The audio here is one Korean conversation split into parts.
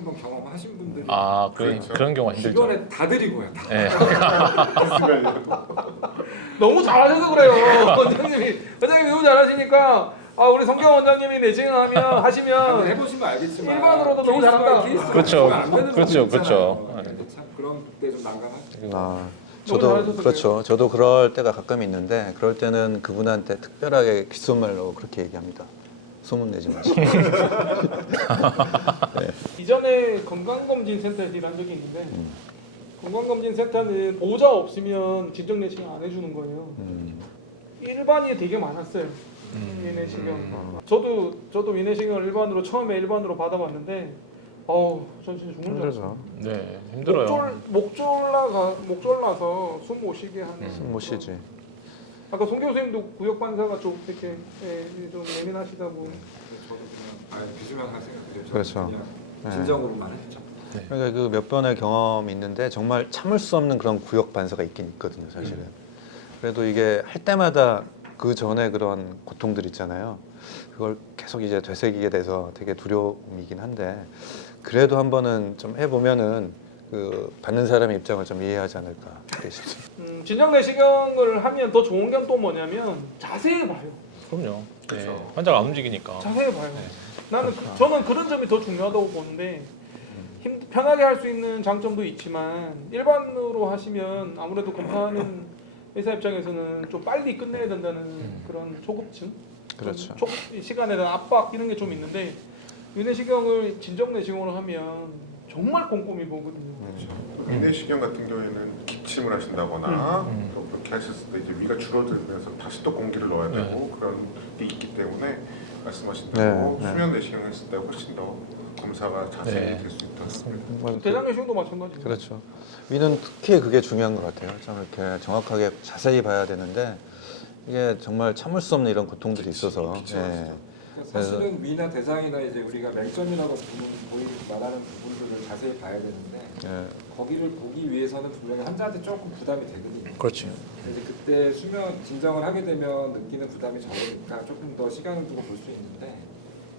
한번 경험하신 분들이 그렇죠. 그런 경우가 힘들죠. 주변에 다 드리고요. 다. 네. 너무 잘하셔서 그래요. 원장님이 너무 잘하시니까 우리 성경 원장님이 내시경하면 하시면 해보시면 알겠지만 일반으로도 너무 잘한다. 그렇죠. 참 그런 때 좀 난감하죠. 저도 그렇죠. 저도 그럴 때가 가끔 있는데 그럴 때는 그분한테 특별하게 귓속말로 그렇게 얘기합니다. 소문 내지 마시고. 이전에 건강검진센터에서 일한 적이 있는데 건강검진센터는 보호자 없으면 진정 내시경 안 해주는 거예요. 일반이 되게 많았어요. 위내시경. 저도 위내시경을 일반으로 처음에 받아봤는데 전 진짜 죽는 줄 알았어요. 네, 힘들어요. 목졸라서 숨 못 쉬게 하는. 숨 못 쉬지. 아까 송 교수님도 구역 반사가 좀 이렇게 좀 예민하시다고. 저도 그냥 비수면 할 생각이죠. 그렇죠. 그냥 진정으로만 했죠. 그러니까 그 몇 번의 경험이 있는데 정말 참을 수 없는 그런 구역 반사가 있긴 있거든요, 사실은. 그래도 이게 할 때마다 그 전에 그런 고통들 있잖아요. 그걸 계속 이제 되새기게 돼서 되게 두려움이긴 한데 그래도 한 번은 좀 해보면은 그 받는 사람의 입장을 좀 이해하지 않을까 싶습니다. 진정 내시경을 하면 더 좋은 건 또 뭐냐면 자세히 봐요. 그럼요. 네. 환자가 안 움직이니까. 자세히 봐요. 저는 그런 점이 더 중요하다고 보는데 편하게 할 수 있는 장점도 있지만 일반으로 하시면 아무래도 검사하는 의사 입장에서는 좀 빨리 끝내야 된다는 그런 초급증, 그렇죠. 시간에 대한 압박 이런 게 좀 있는데 위내시경을 진정 내시경으로 하면 정말 꼼꼼히 보거든요. 위내시경 같은 경우에는 기침을 하신다거나 또 그렇게 하셨을 때 이제 위가 줄어들면서 다시 또 공기를 넣어야 되고 그런 게 있기 때문에 말씀하신 대로 수면 내시경 했을 때 훨씬 더 검사가 자세히 될 수 있다. 대장 내시경도 마찬가지죠. 그렇죠. 위는 특히 그게 중요한 것 같아요. 참 이렇게 정확하게 자세히 봐야 되는데 이게 정말 참을 수 없는 이런 고통들이 있어서. 사실은 위나 대장이나 이제 우리가 맹점이라고 말하는 부분들을 자세히 봐야 되는데 거기를 보기 위해서는 분명히 환자한테 조금 부담이 되거든요. 그렇죠. 이제 그때 수면 진정을 하게 되면 느끼는 부담이 적으니까 조금 더 시간을 두고 볼 수 있는데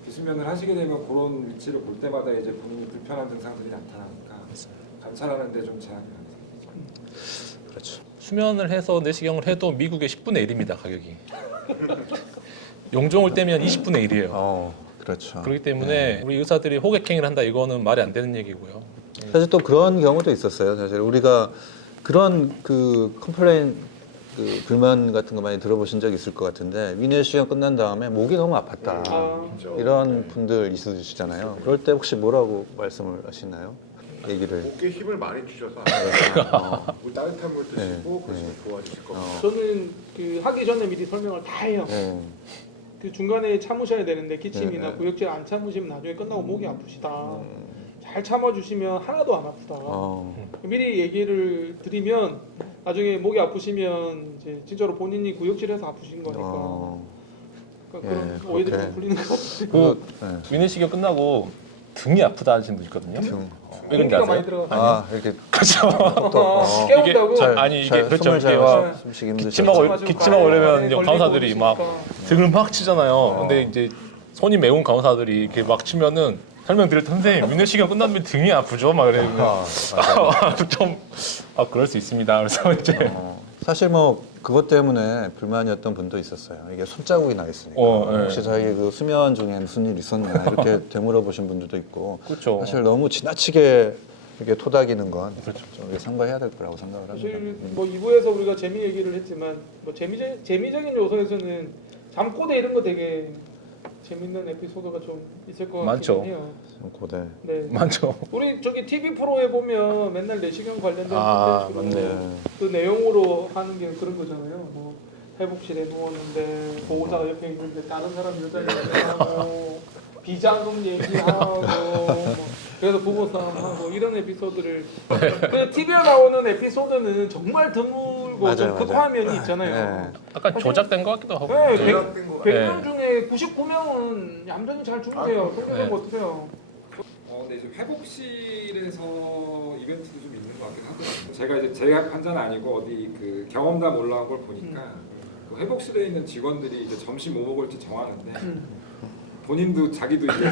비수면을 하시게 되면 그런 위치를 볼 때마다 이제 본인이 불편한 증상들이 나타나니까 관찰하는데 좀 제한이 많이 생기죠. 그렇죠. 수면을 해서 내시경을 해도 미국의 10분의 1입니다, 가격이. 용종을 떼면 20분의 1이에요. 그렇죠. 그렇기 때문에 우리 의사들이 호객행위를 한다 이거는 말이 안 되는 얘기고요. 사실 또 그런 경우도 있었어요. 사실 우리가 그런 그 컴플레인 그 불만 같은 거 많이 들어보신 적 있을 것 같은데 위내시경 끝난 다음에 목이 너무 아팠다 이런 분들 있으시잖아요. 그럴 때 혹시 뭐라고 말씀을 하시나요? 얘기를. 목에 힘을 많이 주셔서 물 따뜻한 물 드시고 그러시면 좋아지실 겁니다. 저는 그 하기 전에 미리 설명을 다 해요. 그 중간에 참으셔야 되는데 기침이나 구역질 안 참으시면 나중에 끝나고 목이 아프시다. 잘 참아주시면 하나도 안 아프다. 미리 얘기를 드리면 나중에 목이 아프시면 이제 진짜로 본인이 구역질해서 아프신 거니까. 그러니까 그런 오해들이 좀 풀리는 것 같아요. 위내시경 끝나고 등이 아프다 하시는 분 있거든요. 왜 그런지 공기가 많이 아세요? 들어가서 이렇게 그렇죠. 깨운다고. 이게 그렇죠. 이게 막 숨쉬기 힘드셔서. 기침하고 이러면 이제 걸리고 간호사들이 막 그러시니까. 등을 막 치잖아요. 근데 이제 손이 매운 간호사들이 이렇게 막 치면은 설명드릴 때 선생님 위내시경 끝나면 등이 아프죠? 막 이러면 좀 그럴 수 있습니다. 그래서 이제 사실 뭐 그것 때문에 불만이었던 분도 있었어요. 이게 손자국이 나 있으니까 혹시 자기 그 수면 중에 무슨 일 있었냐 이렇게 되물어보신 분들도 있고. 그렇죠. 사실 너무 지나치게 이렇게 토닥이는 건 좀 삼가해야 될 거라고 생각을 합니다. 사실 뭐 2부에서 우리가 재미 얘기를 했지만 뭐 재미적인 요소에서는 잠꼬대 이런 거 되게 재밌는 에피소드가 좀 있을 것 많죠. 같긴 해요. 고대. 네. 많죠. 우리 저기 TV 프로에 보면 맨날 내시경 관련된 콘텐츠로 맞네. 그 내용으로 하는 게 그런 거잖아요. 뭐 회복실에 누웠는데 보호자가 옆에 있는데 다른 사람 여자 얘기하고 비자금 얘기하고 뭐 그래서 부부싸움하고 이런 에피소드를 그 TV에 나오는 에피소드는 정말 드물고 좀 극화면이 있잖아요. 약간 조작된 것 같기도 하고. 네, 네. 100명 중에 99명은 얌전히 잘 죽으세요. 성격은 어떠세요? 근데 이제 회복실에서 이벤트도 좀 있는 것 같긴 하거든요. 제가 이제 제 환자는 아니고 어디 그 경험담 올라온 걸 보니까 그 회복실에 있는 직원들이 이제 점심 뭐 먹을지 정하는데 본인도 자기도 이제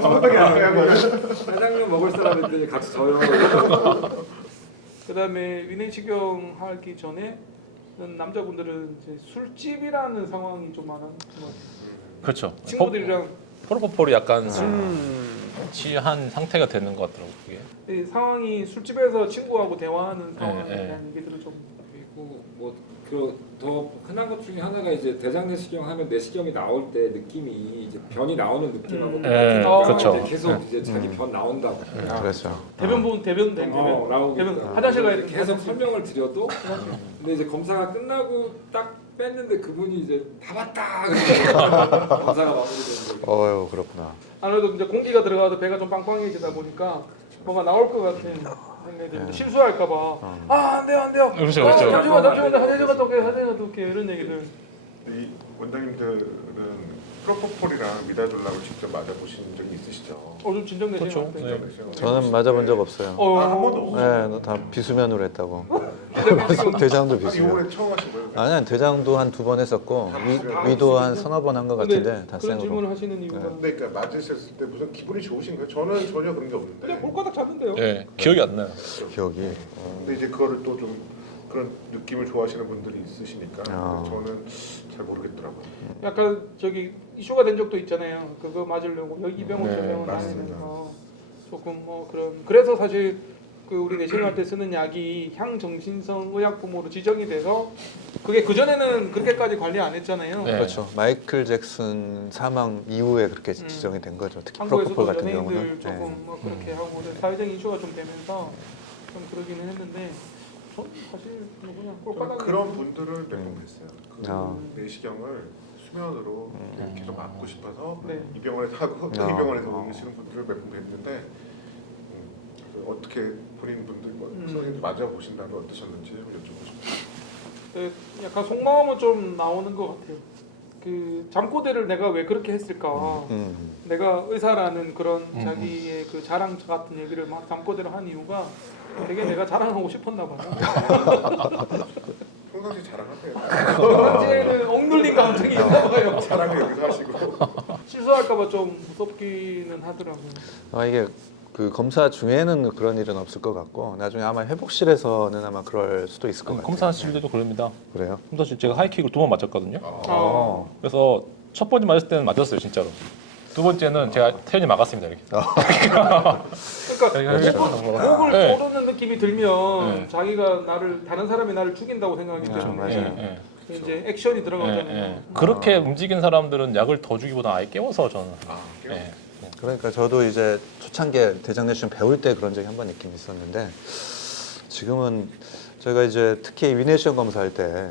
정확하게 알아요. 짜장면 먹을 사람인데 같이 저요. 그다음에 위내시경 하기 전에 남자분들은 이제 술집이라는 상황이 좀 많은 것 같아요. 그렇죠. 친구들이랑 프로포폴이 약간 술 취한 상태가 되는 것 같더라고 그게. 이 상황이 술집에서 친구하고 대화하는 상황에 예. 대한 얘기들을 좀 그리고 뭐더 흔한 것 중에 하나가 이제 대장 내시경 하면 내시경이 나올 때 느낌이 이제 변이 나오는 느낌하고 예, 똑같으니까 그렇죠. 이제 계속 이제 자기 변 나온다고. 그렇죠. 대변 나오고 대변 화장실 가야 돼. 계속 설명을 드려도 근데 이제 검사가 끝나고 딱 뺐는데 그분이 이제 다 봤다 그러고 검사가 마무리되는 거. 어유 그렇구나. 아무래도 이제 공기가 들어가도 배가 좀 빵빵해지다 보니까 뭐가 나올 것 같은 생각이 드는데 실수할까봐 안 돼요. 그렇죠, 그렇죠. 잠시만 화장실 갔다 올게 이런 얘기를. 이 원장님들은 프로포폴이랑 미다졸라를 직접 맞아보신 적이 있으시죠? 좀 진정되시는 그렇죠. 것 같아요. 네. 저는 맞아본 적 없어요. 한 번도 없어요? 네, 다 비수면으로 했다고. 대장도 아니 비수면. 이번에 처음 하신 거예요? 아니 대장도 한 2번 했었고 위도 한 서너 번 한 것 같은데 다 그런 생으로. 질문을 하시는 이유가 근데 그러니까 맞으셨을 때 무슨 기분이 좋으신 거예요? 저는 전혀 그런 게 그냥 없는데. 볼까닥 잡는데요. 예, 기억이 안 나요. 기억이. 근데 이제 그거를 또 좀 그런 느낌을 좋아하시는 분들이 있으시니까 저는 잘 모르겠더라고요. 약간 저기 이슈가 된 적도 있잖아요. 그거 맞으려고 여기 이병헌 네, 저병헌 맞습니다. 하면서 조금 뭐 그런 그래서 사실 그 우리 내시경할 때 쓰는 약이 향정신성 의약품으로 지정이 돼서 그게 그 전에는 그렇게까지 관리 안 했잖아요. 네. 그렇죠. 마이클 잭슨 사망 이후에 그렇게 지정이 된 거죠. 특히 한국에서도 프로포폴 같은 연예인들 경우는. 조금 네. 뭐 그렇게 하고 사회적인 이슈가 좀 되면서 좀 그러기는 했는데 전 사실 뭐 그냥 저는 꼴바닥 그런 분들은 몇 명 뵀어요. 아. 그 내시경을 수면으로 계속 맞고 싶어서 네. 이 병원에서 하고 또 아. 이 병원에서 오시는 분들을 몇 분 뵀는데 그래서 어떻게 본인 분들 선생님 맞아 보신다면 어떠셨는지 여쭤보고 싶어요. 그 약간 속마음은 좀 나오는 것 같아요. 그 잠꼬대를 내가 왜 그렇게 했을까? 내가 의사라는 그런 자기의 그 자랑 같은 얘기를 막 잠꼬대로 한 이유가 되게 내가 자랑하고 싶었나 봐요. 평상시 자랑하세요. 현재는 억눌린 감정이 있나 봐요. 자랑을 여기서 하시고. 실수할까봐 좀 무섭기는 하더라고요. 이게 그 검사 중에는 그런 일은 없을 것 같고 나중에 아마 회복실에서는 아마 그럴 수도 있을 것 같아요. 검사하실 때도 그럽니다. 그래요? 검사실 제가 하이킥을 2번 맞았거든요. 어. 그래서 첫 번째 맞을 때는 맞았어요 진짜로. 두 번째는 제가 태연이 막았습니다 이렇게. 그러니까 목을 네. 조르는 느낌이 들면 네. 자기가 나를 다른 사람이 나를 죽인다고 생각하기 때문에 맞아요. 예, 예. 이제 액션이 들어가잖아요. 예, 예. 그렇게 움직인 사람들은 약을 더 주기보다 아예 깨워서 저는. 예. 그러니까 저도 이제 초창기에 대장 내시경 배울 때 그런 적이 한 번 있긴 있었는데 지금은 제가 이제 특히 위내시경 검사할 때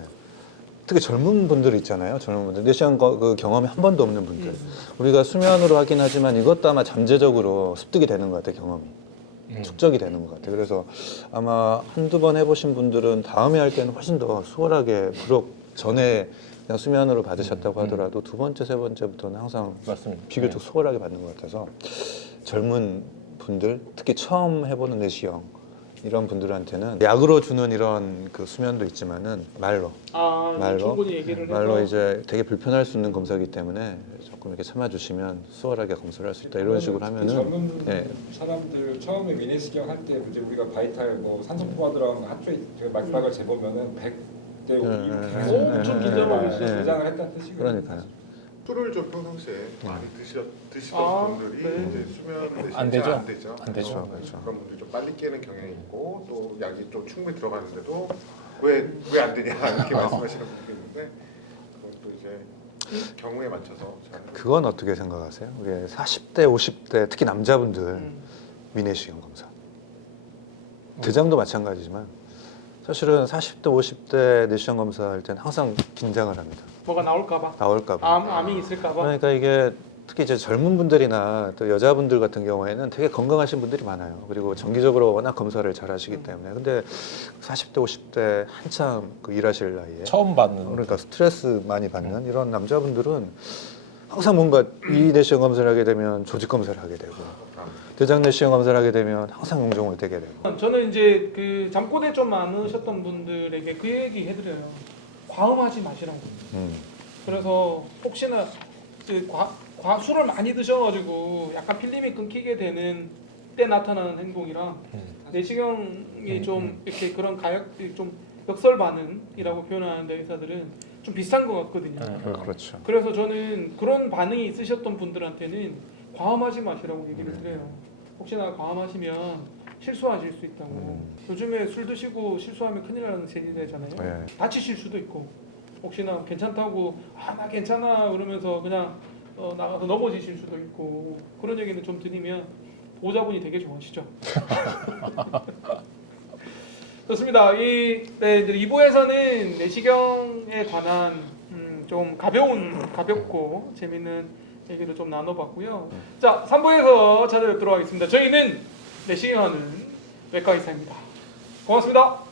특히 젊은 분들 있잖아요. 젊은 분들 내시경 그 경험이 한 번도 없는 분들 우리가 수면으로 하긴 하지만 이것도 아마 잠재적으로 습득이 되는 것 같아요. 경험이 축적이 되는 것 같아요. 그래서 아마 한두 번 해보신 분들은 다음에 할 때는 훨씬 더 수월하게 비록 전에 그냥 수면으로 받으셨다고 하더라도 두 번째, 세 번째부터는 항상 맞습니다. 비교적 수월하게 받는 것 같아서 젊은 분들, 특히 처음 해보는 내시경 이런 분들한테는 약으로 주는 이런 그 수면도 있지만은 말로 충분히 얘기를 해서 말로 이제 되게 불편할 수 있는 검사이기 때문에 조금 이렇게 참아주시면 수월하게 검사를 할 수 있다 이런 식으로 하면은 젊은 네. 사람들 처음에 위내시경 할 때 이제 우리가 바이탈 뭐 산소포가 들어간 거 한쪽에 막박을 재보면은 100대 5 이렇게 엄청 긴장하고 있어요. 긴장을 했다는 뜻이거든요. 그러니까요. 술을 좀 평상시에 많이 드시던 아, 분들이 네. 이제 수면 내시경이 안 되죠. 안 되죠. 안 되죠. 그렇죠. 그런 분들이 좀 빨리 깨는 경향이 있고 또 약이 좀 충분히 들어가는데도 왜 안 되냐 이렇게 말씀하시는 분들이 있는데 그것도 이제 경우에 맞춰서 잘 그건 어떻게 생각하세요? 우리 40대, 50대 특히 남자분들 위내시경 검사 대장도 마찬가지지만 사실은 40대, 50대 내시경 검사할 때는 항상 긴장을 합니다. 뭐가 나올까봐 나올까봐. 암이 있을까봐. 그러니까 이게 특히 이제 젊은 분들이나 또 여자분들 같은 경우에는 되게 건강하신 분들이 많아요. 그리고 정기적으로 워낙 검사를 잘 하시기 때문에. 근데 40대, 50대 한참 그 일하실 나이에 처음 받는. 그러니까 스트레스 많이 받는 이런 남자분들은 항상 뭔가 위 내시경 검사를 하게 되면 조직 검사를 하게 되고 대장 내시경 검사를 하게 되면 항상 용종을 떼게 되고. 저는 이제 그 잠꼬대 좀 많으셨던 분들에게 그 얘기 해드려요. 과음하지 마시라고. 그래서 혹시나 술을 많이 드셔가지고 약간 필름이 끊기게 되는 때 나타나는 행동이랑 내시경이 좀 이렇게 그런 좀 역설 반응이라고 표현하는데 의사들은 좀 비슷한 것 같거든요. 그렇죠. 그래서 저는 그런 반응이 있으셨던 분들한테는 과음하지 마시라고 얘기를 드려요. 혹시나 과음하시면 실수하실 수 있다고. 요즘에 술 드시고 실수하면 큰일 나는 세대잖아요. 네. 다치실 수도 있고 혹시나 괜찮다고 나 괜찮아 그러면서 그냥 나가서 넘어지실 수도 있고 그런 얘기는 좀 드리면 보호자분이 되게 좋아하시죠. 좋습니다. 이제 2부에서는 내시경에 관한 좀 가볍고 재밌는 얘기를 좀 나눠봤고요. 자, 3부에서 찾아뵙도록 하겠습니다. 저희는 내시경하는 외과 의사입니다. 고맙습니다.